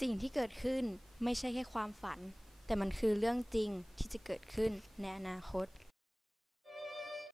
สิ่งที่เกิดขึ้นไม่ใช่แค่ความฝัน แต่มันคือเรื่องจริงที่จะเกิดขึ้นในอนาคต